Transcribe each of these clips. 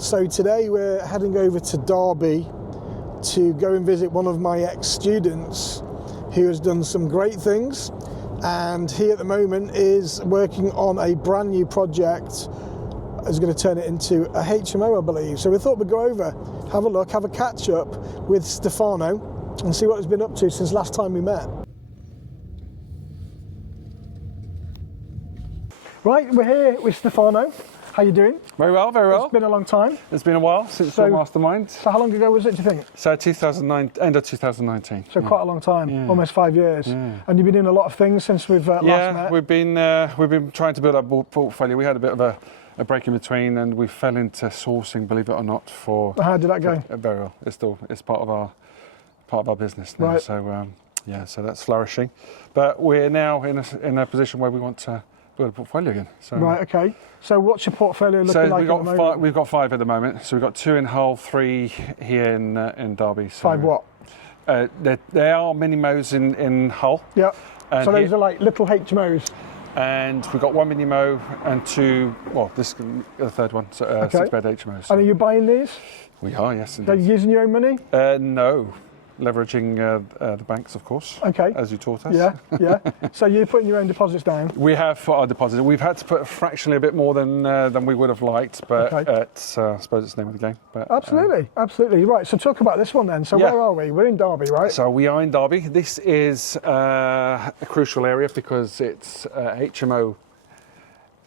So today we're heading over to Derby to go and visit one of my ex-students who has done some great things, and he at the moment is working on a brand new project. Is going to turn it into a HMO, I believe. So we thought we'd go over, have a look, have a catch up with Stefano and see what he's been up to since last time we met. Right, we're here with Stefano. How you doing? Very well, very well. It's been a long time. It's been a while since your mastermind. So how long ago was it, do you think? So end of 2019. So quite a long time, almost 5 years. Yeah. And you've been doing a lot of things since we've last met. We've been trying to build up a portfolio. We had a bit of a break in between, and we fell into sourcing, believe it or not. How did that go? Very well. It's part of our business now. Right. So so that's flourishing. But we're now in a position where we want to build a portfolio again. So, right. Okay. So what's your portfolio looking like at the moment? We've got 5 at the moment. So we've got 2 in Hull, 3 here in Derby. So, 5 what? There are mini-mos in Hull. Yeah. And so those are like little HMOs. And we've got 1 mini-mo and 2. Well, this is the third one. So 6-bed HMOs. And are you buying these? We are, yes. Are you using your own money? No. Leveraging the banks, of course. Okay. As you taught us. Yeah. So you're putting your own deposits down? We have put our deposit. We've had to put fractionally a bit more than we would have liked, but I suppose it's the name of the game. But, Absolutely. Right, so talk about this one then. So where are we? We're in Derby, right? So we are in Derby. This is a crucial area because it's HMO.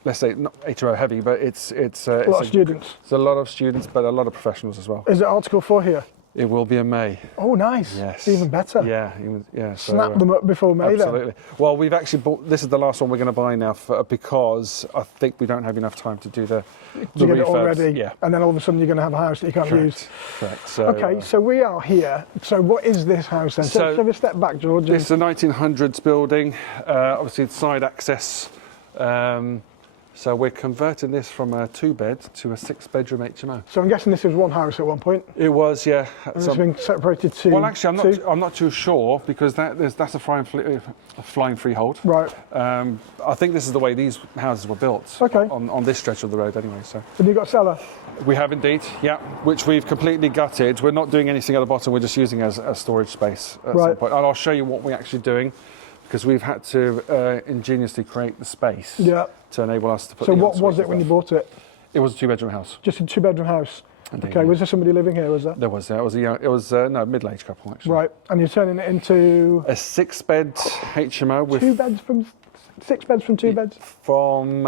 Let's say not HMO heavy, but it's a lot of students. It's a lot of students, but a lot of professionals as well. Is it Article 4 here? It will be in May. Oh, nice. Yes. Even better. Yeah. Snap them up before May then. Absolutely. Well, we've actually bought. This is the last one we're going to buy now because I think we don't have enough time to do the get it all refurbs. ready. Yeah. And then all of a sudden you're going to have a house that you can't use. Correct. So, okay, so we are here. So what is this house then? So we step back, George. It's a 1900s building. Obviously, it's side access. So we're converting this from a 2-bed to a 6-bedroom HMO. So I'm guessing this was one house at one point? It was, yeah. And it's been separated to Well, actually, I'm not too sure because that's a flying freehold. Right. I think this is the way these houses were built. Okay. On this stretch of the road, anyway. So. Have you got a cellar? We have indeed, yeah. Which we've completely gutted. We're not doing anything at the bottom. We're just using as a storage space at some point. And I'll show you what we're actually doing, because we've had to ingeniously create the space to enable us to put. So what was it when you bought it? It was a 2-bedroom house. Just a 2-bedroom house. Indeed, okay. Yeah. Was there somebody living here? Was there? There was. It was no middle-aged couple actually. Right. And you're turning it into a 6-bed HMO with 2 beds from 6 beds from 2 beds. From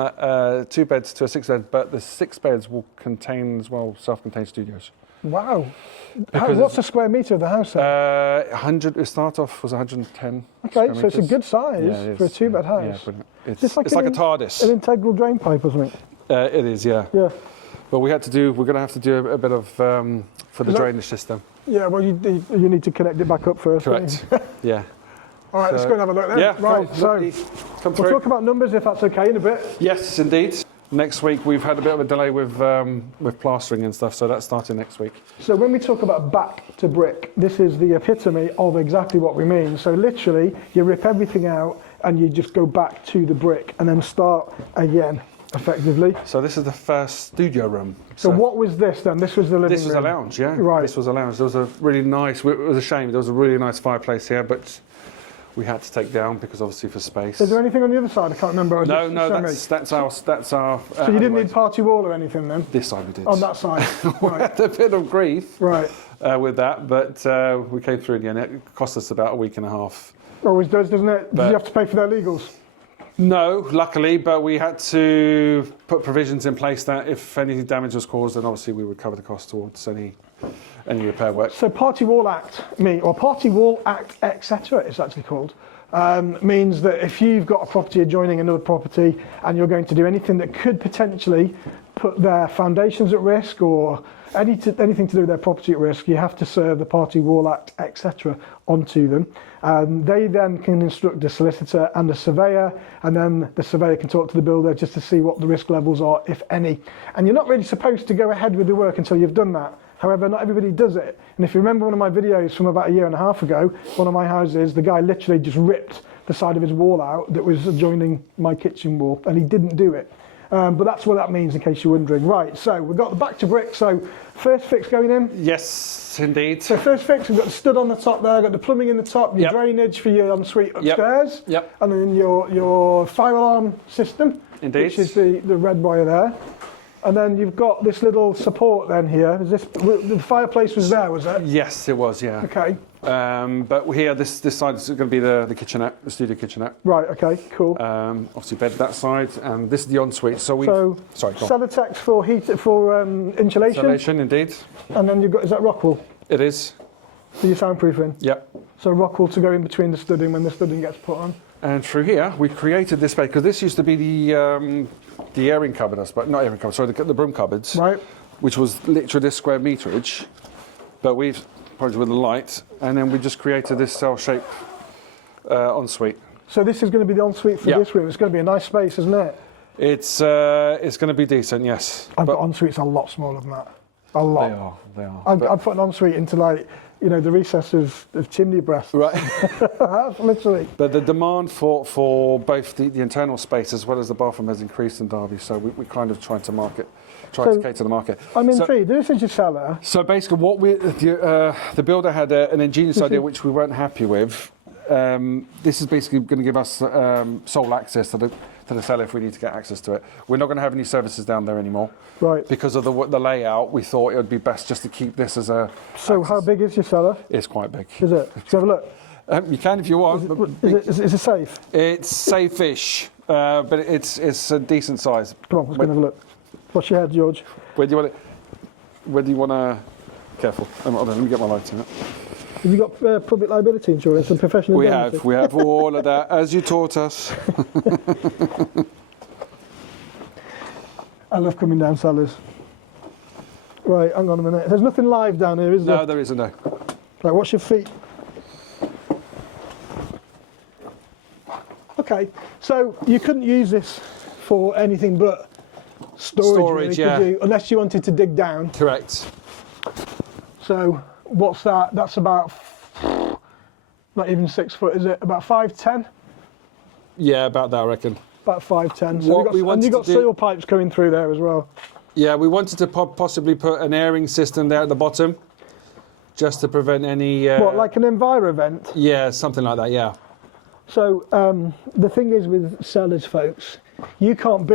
2 beds to a 6-bed, but the 6 beds will contain as well self-contained studios. Wow. What's the square metre of the house then? 100. The start off was 110. Okay, so it's a good size for a 2-bed house. Yeah, it's like a TARDIS. An integral drain pipe or something. It is, yeah. Yeah. But we're going to have to do a bit of for the drainage system. Yeah. Well, you need to connect it back up first. Correct. Yeah. All right, let's go and have a look then. Yeah. Right. So we'll talk about numbers if that's okay in a bit. Yes, indeed. Next week we've had a bit of a delay with plastering and stuff, so that's starting next week. So when we talk about back to brick, this is the epitome of exactly what we mean. So literally, you rip everything out and you just go back to the brick and then start again, effectively. So this is the first studio room. So what was this then? This was the living room? This was a lounge, yeah. Right. This was a lounge. There was a really nice. It was a shame. There was a really nice fireplace here, but we had to take down because obviously for space. Is there anything on the other side? I can't remember. No, that's our. So you didn't need party wall or anything then? This side we did. On that side. We had a bit of grief. Right. With that, but we came through in the end. It cost us about a week and a half. Always does, doesn't it? Did you have to pay for their legals? No, luckily, but we had to put provisions in place that if any damage was caused, then obviously we would cover the cost towards any repair work. So Party Wall Act, Party Wall Act, etc. it's actually called, means that if you've got a property adjoining another property and you're going to do anything that could potentially put their foundations at risk or anything to do with their property at risk, you have to serve the Party Wall Act, etc. onto them. They then can instruct a solicitor and a surveyor, and then the surveyor can talk to the builder just to see what the risk levels are, if any. And you're not really supposed to go ahead with the work until you've done that. However, not everybody does it. And if you remember one of my videos from about 1.5 years ago, one of my houses, the guy literally just ripped the side of his wall out that was adjoining my kitchen wall, and he didn't do it. But that's what that means in case you're wondering. Right, so we've got the back to brick. So first fix going in. Yes, indeed. So first fix, we've got the stud on the top there, got the plumbing in the top, your drainage for your ensuite upstairs, and then your fire alarm system, which is the red wire there. And then you've got this little support then here. Is this the fireplace was there, was it? Yes, it was, yeah. Okay. But here, this side is going to be the kitchenette, the studio kitchenette. Right, okay, cool. Obviously bed that side, and this is the ensuite. So we. Sorry, go on. Cellar text for heat for insulation. Insulation, indeed. And then you've got, is that rock wool? It is. For your soundproofing? Yep. So rock wool to go in between the studding when the studding gets put on. And through here, we created this space, because this used to be the airing cupboard, I suppose. Not airing cupboard, sorry, the broom cupboards. Right. Which was literally this square meterage. But we've, probably with the light, and then we just created this cell-shaped ensuite. So this is going to be the ensuite for this room. It's going to be a nice space, isn't it? It's going to be decent, yes. I've got ensuites a lot smaller than that. A lot. They are. I've put an ensuite into, like, you know, the recess of chimney breasts. Right. Literally. But the demand for both the internal space as well as the bathroom has increased in Derby, so we're kind of trying to cater the market. I'm intrigued. This is your cellar. So basically, what the builder had an ingenious idea which we weren't happy with. This is basically going to give us sole access to the cellar if we need to get access to it. We're not going to have any services down there anymore. Right. Because of the layout, we thought it would be best just to keep this as a... So how big is your cellar? It's quite big. Is it? Let's have a look. You can if you want. Is it safe? It's safe-ish, but it's a decent size. Come on, let's go and have a look. What's your head, George? Where do you want to... Careful. Hold on, let me get my light in it. Have you got public liability insurance and professional indemnity? We have all of that, as you taught us. I love coming down cellars. Right, hang on a minute. There's nothing live down here, is there? No, there isn't, no. Right, what's your feet? Okay, so you couldn't use this for anything but storage really, could you? Unless you wanted to dig down. Correct. So... What's that? That's about, not even 6 foot, is it? About 5'10"? Yeah, about that, I reckon. About 5'10". So you've got soil pipes coming through there as well. Yeah, we wanted to possibly put an airing system there at the bottom, just to prevent any... What, like an Enviro vent? Yeah, something like that, yeah. So the thing is with cellars, folks, you can't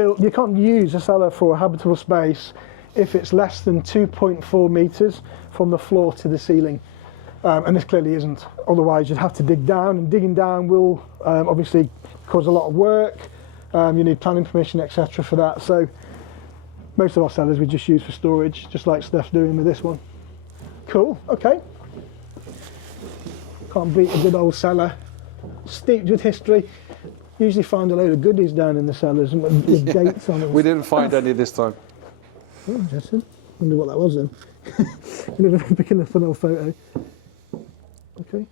use a cellar for a habitable space if it's less than 2.4 metres from the floor to the ceiling, and this clearly isn't. Otherwise you'd have to dig down, and digging down will obviously cause a lot of work. You need planning permission, etc. for that. So most of our cellars we just use for storage, just like Steph's doing with this one. Cool, okay. Can't beat a good old cellar, steeped with history. Usually find a load of goodies down in the cellars with dates on them. We didn't find any this time. Oh, interesting. Wonder what that was then. Picking a fun old photo. Okay,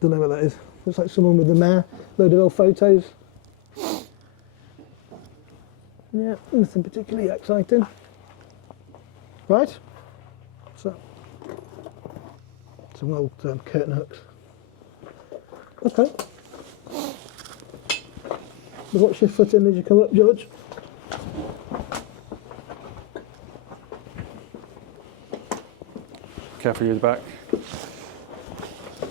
don't know what that is. Looks like someone with a mare, load of old photos. Yeah, nothing particularly exciting. Right, so some old curtain hooks. Okay. What's your foot in as you come up, George? Careful your back.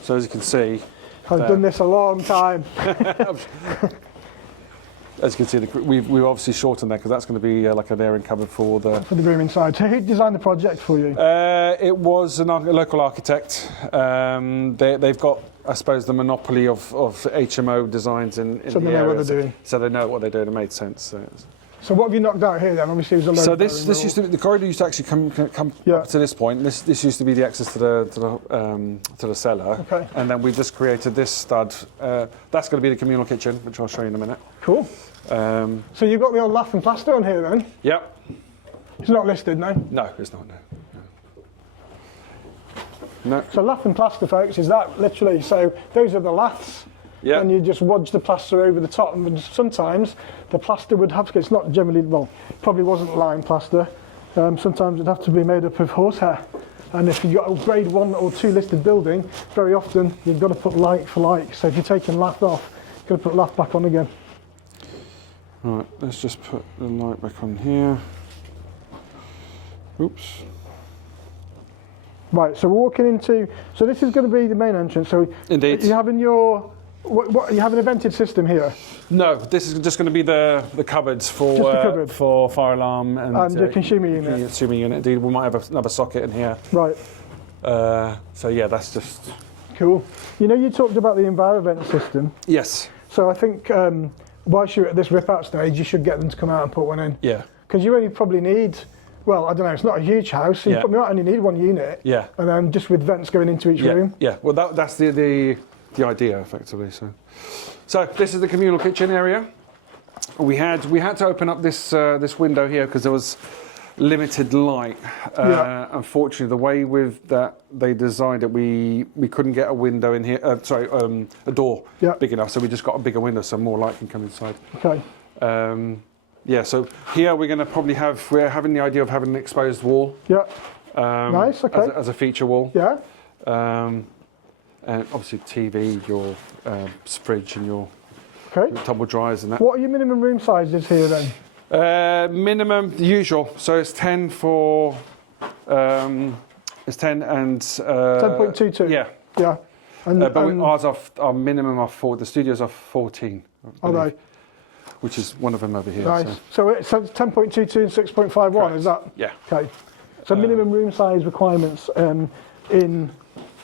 So as you can see, I've done this a long time. As you can see, we've obviously shortened that because that's going to be like an airing cupboard for the room inside. So who designed the project for you? It was a local architect. They've got, I suppose, the monopoly of HMO designs in so they know what they're doing. So they know what they're doing. It made sense. So what have you knocked out here then? Obviously, there's a load. So this used to be, the corridor used to actually come up to this point. This used to be the access to the cellar. Okay. And then we just created this stud. That's going to be the communal kitchen, which I'll show you in a minute. Cool. So you've got the old lath and plaster on here then? Yep. It's not listed, no? No, it's not. No. So lath and plaster, folks, is that literally? So those are the laths. Yeah. And you just wodge the plaster over the top, and sometimes the plaster would have to, it's not generally, well, probably wasn't lime plaster, sometimes it'd have to be made up of horsehair. And if you've got a grade 1 or 2 listed building, very often you've got to put like for like. So if you're taking lath off, you've got to put lath back on again. Right, let's just put the light back on here. Oops. Right, so we're walking into, so this is going to be the main entrance. So Indeed. are you having your, what are you having a vented system here? No, this is just going to be the cupboards for Just the cupboard. for fire alarm and the consumer unit. Consumer unit. Indeed, we might have another socket in here. Right. So yeah, that's just Cool. You know, you talked about the EnviroVent system. yes. So I think whilst you're at this rip-out stage, you should get them to come out and put one in. Yeah. Because you only probably need, well, I don't know, it's not a huge house, so you Yeah. probably might only need one unit. Yeah. And then just with vents going into each Yeah. room. Yeah. Well, that's the idea effectively. So this is the communal kitchen area. We had to open up this window here because there was limited light. Unfortunately, the way with that they designed it, we couldn't get a window in here. A door big enough. So we just got a bigger window so more light can come inside. Okay. So here we're going to probably we're having the idea of having an exposed wall. Yeah. Nice. Okay. As a feature wall. Yeah. And obviously TV, your fridge and your Okay. tumble dryers and that. What are your minimum room sizes here then? Minimum, the usual. So it's 10 for. It's 10 and. 10.22. Yeah. Yeah. And, But ours our minimum are the studios are 14. are they? Which is one of them over here. Nice. So it's 10.22 and 6.51. Correct. Is that? Yeah. Okay. So minimum room size requirements in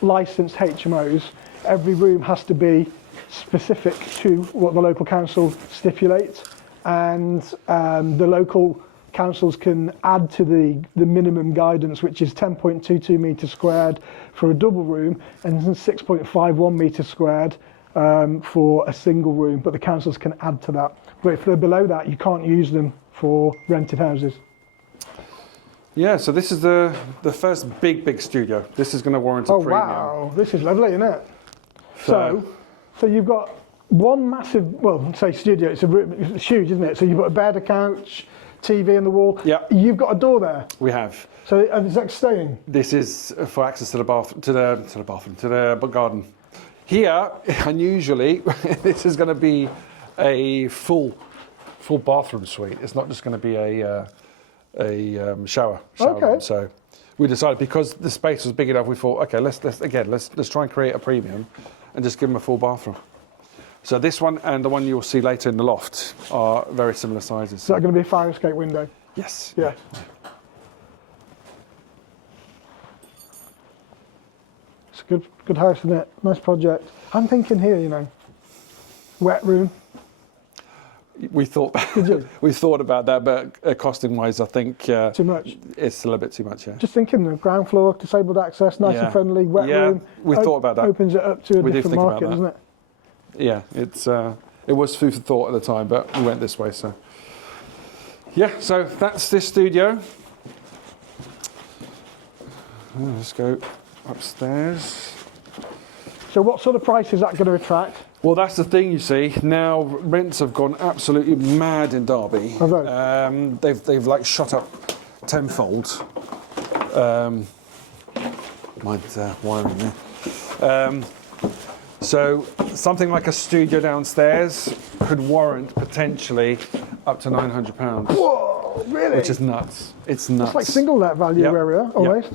licensed HMOs, every room has to be specific to what the local council stipulates, and the local councils can add to the minimum guidance, which is 10.22 metres squared for a double room and 6.51 metres squared for a single room, but the councils can add to that. But if they're below that, you can't use them for rented houses. Yeah, so this is the first big studio. This is going to warrant a premium. Wow, this is lovely, isn't it? So you've got one massive, well, say studio, it's huge, isn't it? So you've got a bed, a couch, TV on the wall. Yeah. You've got a door there. We have. So is that staying? This is for access to the bathroom, to the garden. Here, unusually, this is going to be a full bathroom suite. It's not just going to be a shower Okay. room. So we decided, because the space was big enough, we thought, okay, let's try and create a premium and just give them a full bathroom. So this one and the one you'll see later in the loft are very similar sizes. Is that going to be a fire escape window? Yes. Yeah. It's a good house, isn't it? Nice project. I'm thinking here, you know, wet room. We thought we thought about that, but costing wise, I think Too much. it's a little bit too much. Yeah. Just thinking, the ground floor, disabled access, nice and friendly, wet room. We thought about that. Opens it up to a We did different think about market, that. doesn't it? Yeah, it was food for thought at the time, but we went this way. So yeah, so that's this studio. Let's go upstairs. So what sort of price is that going to attract? Well, that's the thing, you see. Now rents have gone absolutely mad in Derby. Have they? They've like shot up tenfold. Mine's wiring there. So something like a studio downstairs could warrant potentially up to £900. Whoa, really? Which is nuts. It's nuts. It's like single let value Yep. area, almost.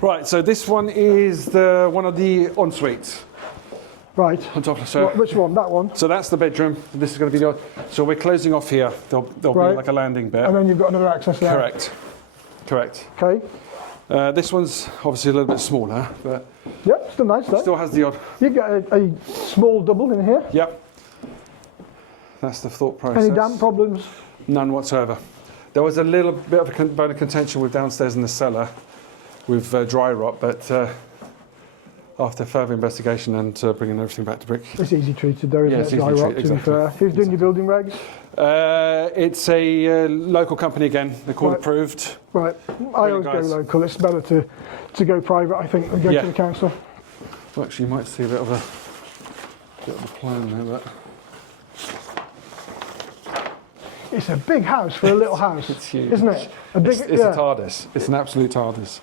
Right, so this one is one of the en-suites. Right. On top of, so, Which one? That one? so that's the bedroom. This is going to be so we're closing off here. There'll Right. be like a landing bit. And then you've got another access there. Correct. Okay. This one's obviously a little bit smaller, but Yep, still nice though. still has the odd. You get a small double in here. Yep. That's the thought process. Any damp problems? None whatsoever. There was a little bit of a bone of contention with downstairs in the cellar with dry rot, but after further investigation and bringing everything back to brick. It's easy treated though, isn't Yeah, it? it's easy Dry rot, treated, to be exactly. fair. Who's doing your building regs? It's a local company again. They're called Right. Approved. Right. I always guys. go local. It's better to go private, I think, than go Yeah. to the council. Well, actually, you might see a bit of a plan there, but It's a big house for a little house. it's huge. Isn't it? A big, It's a TARDIS. It's an absolute TARDIS.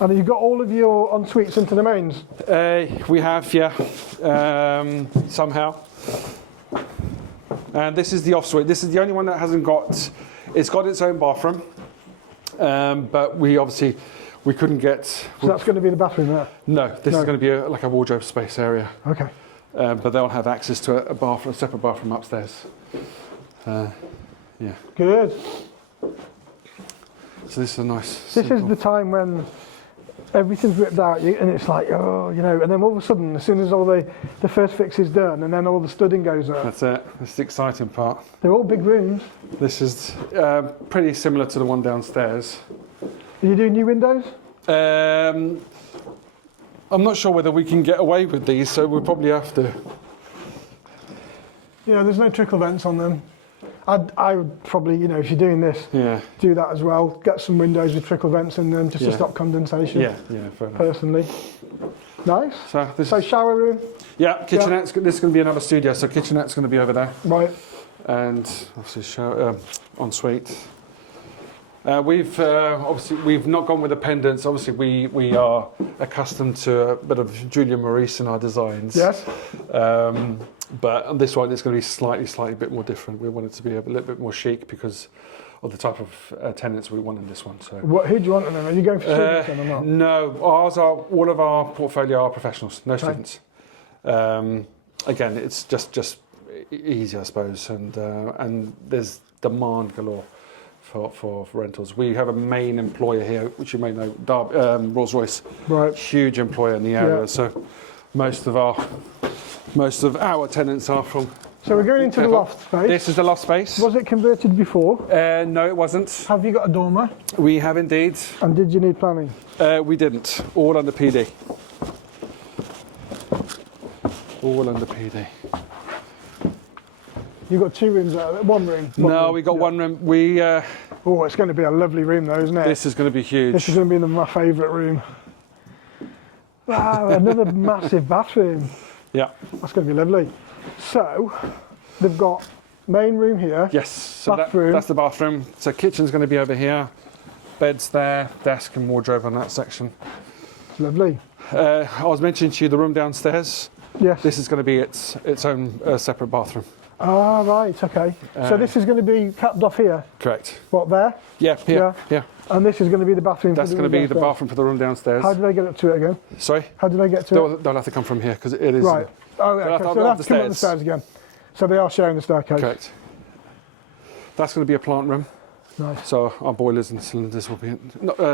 And you've got all of your en-suites into the mains. We have, yeah, somehow. And this is the off suite. This is the only one that hasn't got. It's got its own bathroom, but we couldn't get. So that's going to be the bathroom there. No, this is going to be like a wardrobe space area. Okay. But they'll have access to a separate bathroom upstairs. Yeah. Good. So this is a nice. This is the time when everything's ripped out, and it's like, oh, you know, and then all of a sudden, as soon as all the first fix is done, and then all the studding goes up. That's it. That's the exciting part. They're all big rooms. This is pretty similar to the one downstairs. Are you doing new windows? I'm not sure whether we can get away with these, so we'll probably have to. Yeah, there's no trickle vents on them. I would probably, you know, if you're doing this, do that as well. Get some windows with trickle vents in them just to stop condensation. Yeah, fair enough. Personally. Nice. So shower room. Yeah, kitchenette. This is going to be another studio, so kitchenette's going to be over there. Right. And obviously shower ensuite. We've not gone with the pendants. Obviously, we are accustomed to a bit of Julia Maurice in our designs. Yes. But on this one, it's going to be slightly bit more different. We want it to be a little bit more chic because of the type of tenants we want in this one. So, who do you want in them? Are you going for students then or not? No, all of our portfolio are professionals, no students. Again, it's just easy, I suppose, and there's demand galore for rentals. We have a main employer here, which you may know, Rolls-Royce. Right. Huge employer in the area. So most of our tenants are from. So we're going into the loft space. This is the loft space. Was it converted before? No, it wasn't. Have you got a dormer? We have indeed. And did you need planning? We didn't. All under PD. All under PD. You've got two rooms out there, one room? No, we got one room. Oh, it's going to be a lovely room though, isn't it? This is going to be huge. This is going to be my favourite room. Wow, another massive bathroom. Yeah. That's going to be lovely. So, they've got main room here. Yes, so bathroom. That's the bathroom. So kitchen's going to be over here. Beds there, desk and wardrobe on that section. It's lovely. I was mentioning to you the room downstairs. Yes. This is going to be its own separate bathroom. Ah, right, okay. So this is going to be capped off here? Correct. What, there? Yeah, here. Yeah. And this is going to be the bathroom That's going to be the bathroom for the room downstairs. How do they get up to it again? Sorry? How do they get to it? They'll have to come from here because it is. Right. Oh, okay. So they'll have to come up the stairs again. So they are sharing the staircase. Correct. That's going to be a plant room. Nice. So our boilers and cylinders will be in.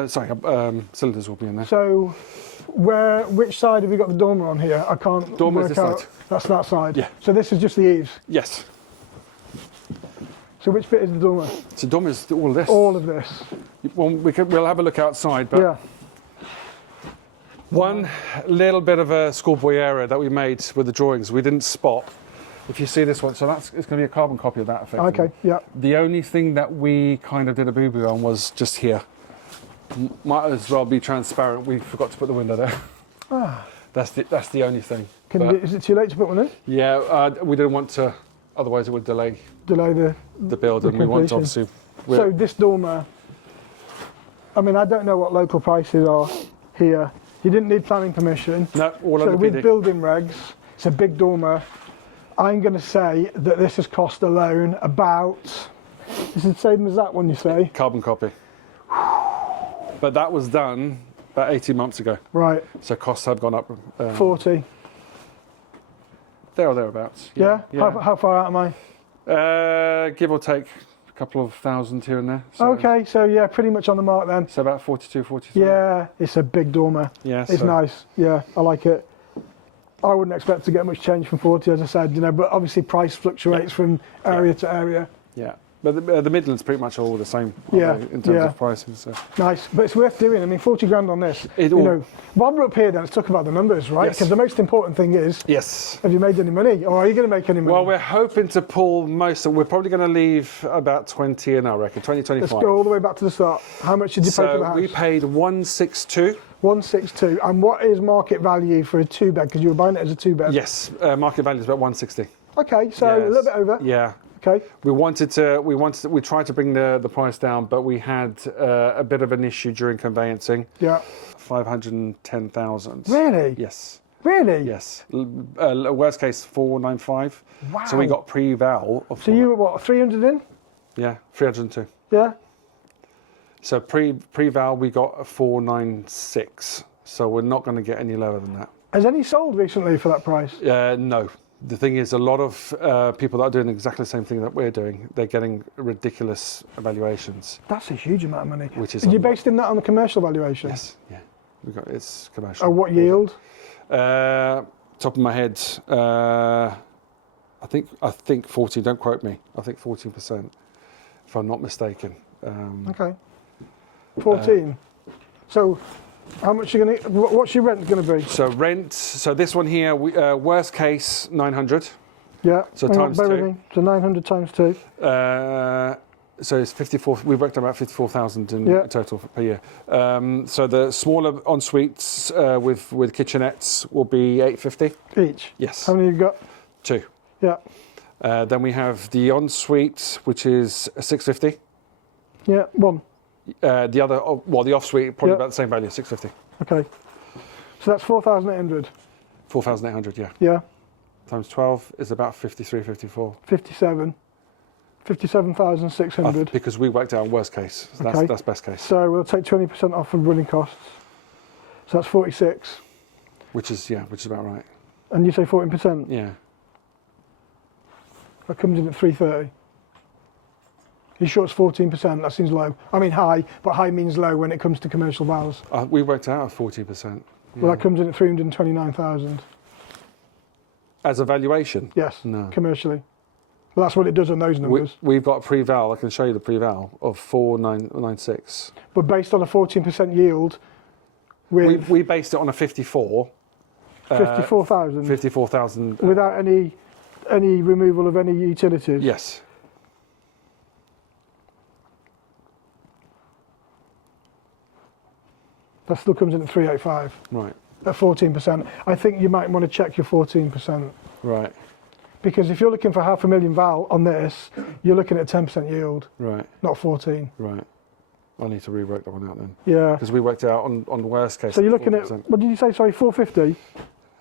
Cylinders will be in there. So, which side have you got the dormer on here? I can't Dormer is work this out. side. That's that side. Yeah. So this is just the eaves. Yes. So which bit is the dormer? So dormer is all of this. All of this. Well, we'll have a look outside, but one little bit of a schoolboy error that we made with the drawings we didn't spot. If you see this one, so it's going to be a carbon copy of that effectively. Okay, yeah. The only thing that we kind of did a boo-boo on was just here. Might as well be transparent. We forgot to put the window there. Ah. That's the only thing. Is it too late to put one in? Yeah, we didn't want to. Otherwise, it would delay the build, and we want to obviously. So this dormer. I mean, I don't know what local prices are here. You didn't need planning permission. No, all under So with PD. building regs, it's a big dormer. I'm going to say that this has cost alone about. Is it the same as that one you say? Carbon copy. But that was done about 18 months ago. Right. So costs have gone up. 40. There or thereabouts. Yeah? How far out am I? Give or take a couple of thousand here and there. So, Okay, so yeah, pretty much on the mark then. So about 42, 43. Yeah, it's a big dormer. Yeah, it's nice. Yeah, I like it. I wouldn't expect to get much change from 40, as I said, but obviously price fluctuates from area to area. Yeah, but the Midlands pretty much are all the same. In terms of pricing. So. Nice, but it's worth doing. I mean, 40 grand on this. While we're up here, then let's talk about the numbers, right? Because the most important thing is, have you made any money, or are you going to make any money? Well, we're hoping to pull most of. We're probably going to leave about 20 in, I reckon, 2025. Let's go all the way back to the start. How much did you pay for the house? We paid 162. 162. And what is market value for a two bed? Because you were buying it as a two bed. Yes, market value is about 160. Okay, so a little bit over. Yeah. Okay. We tried to bring the price down, but we had a bit of an issue during conveyancing. Yeah. 510,000. Really? Yes. Really? Yes. Worst case 495. Wow. So we got pre-val of. So you were what, 300 in? Yeah, 302. Yeah. So pre-val we got 496. So we're not going to get any lower than that. Has any sold recently for that price? No. The thing is, a lot of people that are doing exactly the same thing that we're doing, they're getting ridiculous evaluations. That's a huge amount of money. Which is. Are you based in that on the commercial valuation? Yes. Yeah. It's commercial. Oh, what yield? Top of my head, I think 40. Don't quote me. I think 14%, if I'm not mistaken. Okay. 14. So, how much are you going to? What's your rent going to be? So rent. So this one here, worst case 900. Yeah. So times bear with 2. me. So 900 times 2. So it's 54. We worked about 54,000 in total per year. So the smaller en suites with kitchenettes will be 850 each. Yes. How many you got? 2. Yeah. Then we have the en suite, which is 650. Yeah. 1. The other, the off suite probably about the same value, 650. Okay. So that's 4,800. 4,800. Yeah. Yeah. Times 12 is about 53, 54. 57. 57,600. Because we worked out worst case. So that's best case. So we'll take 20% off of running costs. So that's 46. Which is about right. And you say 14%? Yeah. That comes in at 330. You sure it's 14%? That seems low. I mean high, but high means low when it comes to commercial vals. We worked out at 14%. Yeah. Well, that comes in at 329,000. As a valuation? Yes. No. Commercially. Well, that's what it does on those numbers. We've got pre-val. I can show you the pre-val of 4,996. But based on a 14% yield, we based it on a 54. 54,000. 54,000. Without any removal of any utilities. Yes. That still comes in at 385. Right. At 14%. I think you might want to check your 14%. Right. Because if you're looking for $500,000 val on this, you're looking at a 10% yield. Right. Not 14. Right. I need to rework that one out then. Yeah. Because we worked it out on the worst case. So you're looking 40%. at, what did you say, sorry, 450?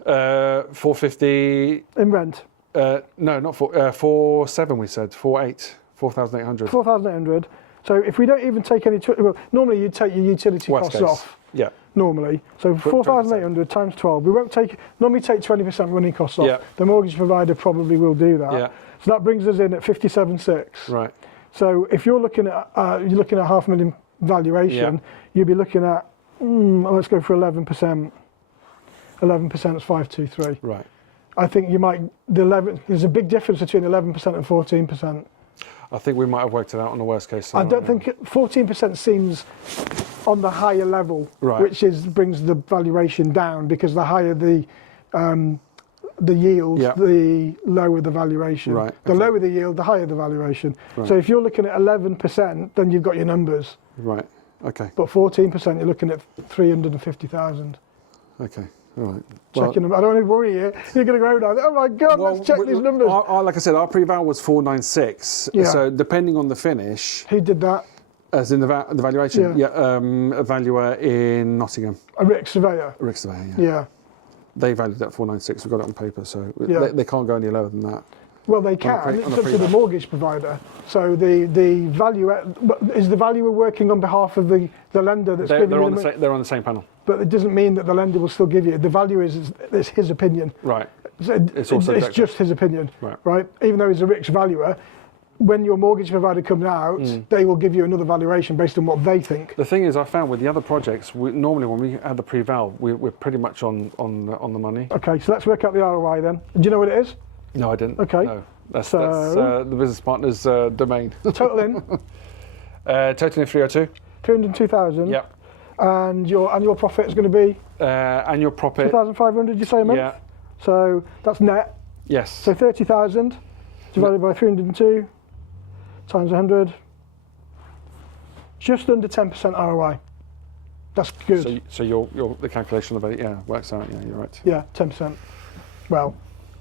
450. In rent? No, not 4.7 we said. 4,800. 4,800. So if we don't even take any, well, normally you'd take your utility worst costs case. off. Yeah. Normally. So 4,800 times 12. We won't normally take 20% running costs off. Yeah. The mortgage provider probably will do that. Yeah. So that brings us in at 57.6. Right. So if you're looking at $500,000 valuation, you'd be looking at, let's go for 11%. 11% is 523. Right. I think you might, there's a big difference between 11% and 14%. I think we might have worked it out on the worst case. I don't think 14% seems on the higher level, which brings the valuation down, because the higher the yield, the lower the valuation. Right. The lower the yield, the higher the valuation. Right. So if you're looking at 11%, then you've got your numbers. Right. Okay. But 14%, you're looking at 350,000. Okay. All right. Checking them. I don't want to worry you. You're going to go now. Oh my God, let's check these numbers. Like I said, our pre-val was 496. Yeah. So depending on the finish. Who did that? As in the valuation? Yeah. A valuer in Nottingham. A Rick Surveyor? A Rick Surveyor, Yeah. They valued at 496. We've got it on paper, so they can't go any lower than that. Well, they can. It's up to the mortgage provider. So the valuer, is the valuer working on behalf of the lender that's giving you the money? They're on the same panel. But it doesn't mean that the lender will still give you. The valuer it's his opinion. Right. So it's just his opinion. Right. Even though he's a rich valuer, when your mortgage provider comes out, they will give you another valuation based on what they think. The thing is, I found with the other projects, normally when we had the pre-val, we're pretty much on the money. Okay, so let's work out the ROI then. Do you know what it is? No, I didn't. Okay. No. That's the business partner's domain. Total in? Totally 302. 302,000. Yeah. And your annual profit is going to be? Annual profit. 2,500, you say a month? Yeah. So that's net. Yes. So 30,000 divided by 302 times 100. Just under 10% ROI. That's good. So the calculation of it, works out. Yeah, you're right. Yeah, 10%. Well,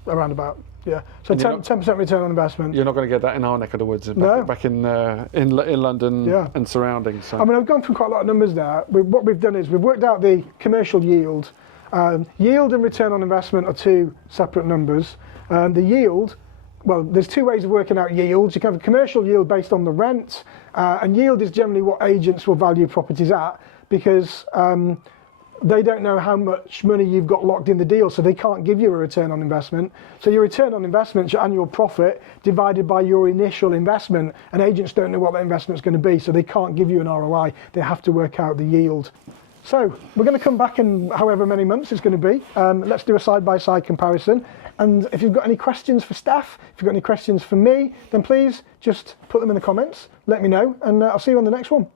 around about. Yeah. So 10% return on investment. You're not going to get that in our neck of the woods. Back in London and surroundings. So. I mean, I've gone through quite a lot of numbers there. What we've done is we've worked out the commercial yield, Yield and return on investment are two separate numbers. The yield, well, there's two ways of working out yields. You can have a commercial yield based on the rent, and yield is generally what agents will value properties at, because they don't know how much money you've got locked in the deal, so they can't give you a return on investment. So your return on investment is your annual profit divided by your initial investment, and agents don't know what that investment is going to be, so they can't give you an ROI. They have to work out the yield. So we're going to come back in however many months it's going to be. Let's do a side-by-side comparison. And if you've got any questions for Steph, if you've got any questions for me, then please just put them in the comments, let me know, and I'll see you on the next one.